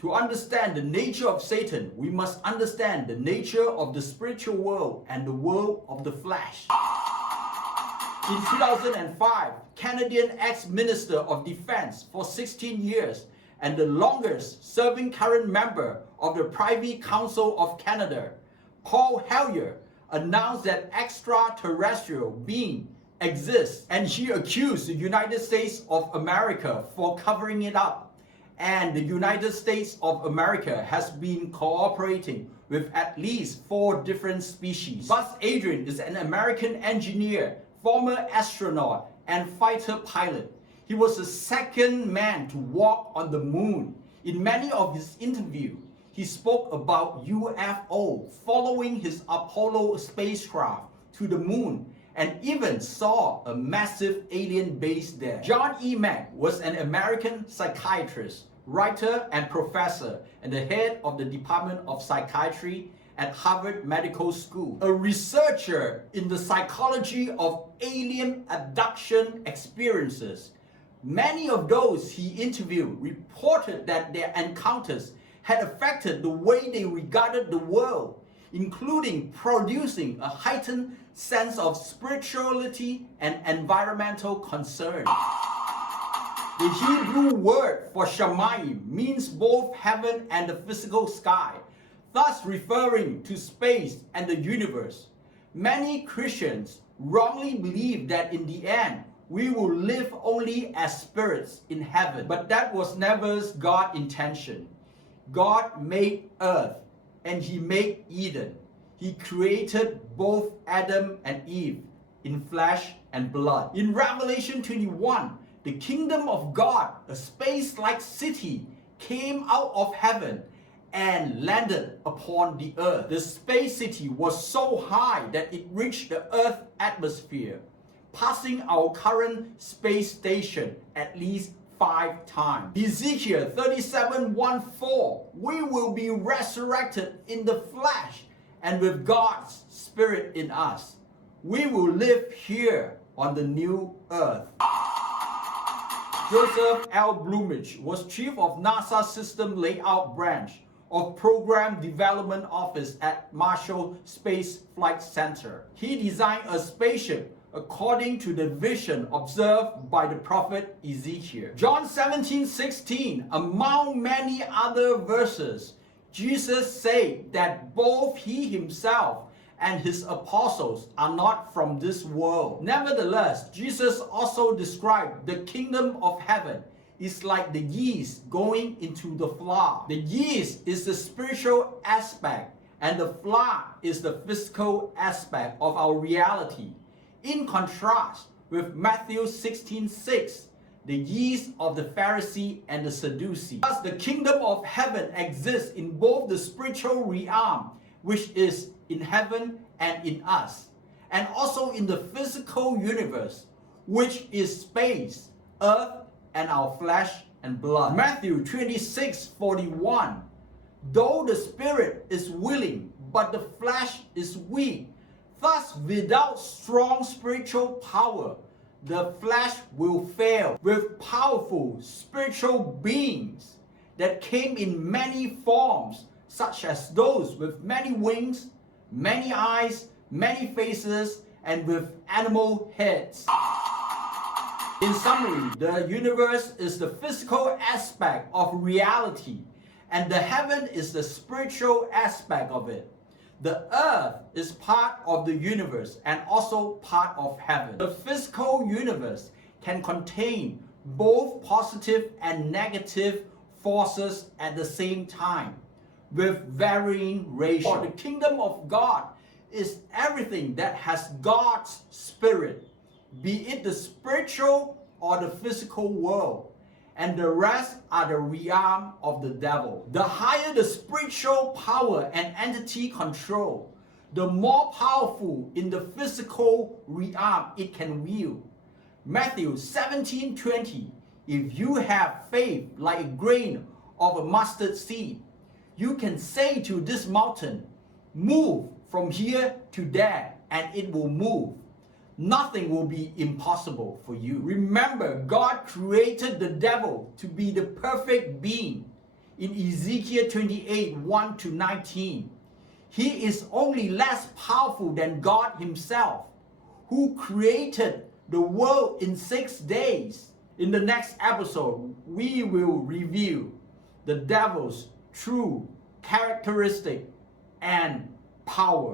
To understand the nature of Satan, we must understand the nature of the spiritual world and the world of the flesh. In 2005, Canadian ex-Minister of Defense for 16 years and the longest serving current member of the Privy Council of Canada, Paul Hellyer, announced that extraterrestrial being exists, and he accused the United States of America for covering it up. And the United States of America has been cooperating with at least 4 different species. Buzz Aldrin is an American engineer, former astronaut, and fighter pilot. He was the second man to walk on the moon. In many of his interviews, he spoke about UFO following his Apollo spacecraft to the moon and even saw a massive alien base there. John E. Mack was an American psychiatrist, writer, and professor, and the head of the Department of Psychiatry at Harvard Medical School, a researcher in the psychology of alien abduction experiences. Many of those he interviewed reported that their encounters had affected the way they regarded the world, including producing a heightened sense of spirituality and environmental concern. The Hebrew word for Shamayim means both heaven and the physical sky, thus referring to space and the universe. Many Christians wrongly believe that in the end, we will live only as spirits in heaven. But that was never God's intention. God made earth and He made Eden. He created both Adam and Eve in flesh and blood. In Revelation 21, the kingdom of God, a space-like city, came out of heaven and landed upon the earth. The space city was so high that it reached the Earth's atmosphere, passing our current space station at least 5 times. Ezekiel 37:1-4, we will be resurrected in the flesh and with God's Spirit in us. We will live here on the new earth. Joseph L. Blumich was chief of NASA System Layout Branch of Program Development Office at Marshall Space Flight Center. He designed a spaceship according to the vision observed by the prophet Ezekiel. John 17:16, among many other verses, Jesus said that both He Himself and His apostles are not from this world. Nevertheless, Jesus also described the kingdom of heaven is like the yeast going into the flour. The yeast is the spiritual aspect and the flour is the physical aspect of our reality. In contrast with Matthew 16:6, the yeast of the Pharisee and the Sadducee. Thus, the kingdom of heaven exists in both the spiritual realm, which is in heaven and in us, and also in the physical universe, which is space, earth, and our flesh and blood. Matthew 26:41, though the spirit is willing, but the flesh is weak. Thus, without strong spiritual power, the flesh will fail. With powerful spiritual beings that came in many forms, such as those with many wings, many eyes, many faces, and with animal heads. In summary, the universe is the physical aspect of reality, and the heaven is the spiritual aspect of it. The earth is part of the universe and also part of heaven. The physical universe can contain both positive and negative forces at the same time, with varying ratios. For the kingdom of God is everything that has God's Spirit, be it the spiritual or the physical world, and the rest are the realm of the devil. The higher the spiritual power and entity control, the more powerful in the physical realm it can wield. Matthew 17:20, if you have faith like a grain of a mustard seed, you can say to this mountain, move from here to there, and it will move. Nothing will be impossible for you. Remember, God created the devil to be the perfect being. in Ezekiel 28, 1 to 19. He is only less powerful than God himself, who created the world in 6 days. In the next episode, we will review the devil's true characteristic and power.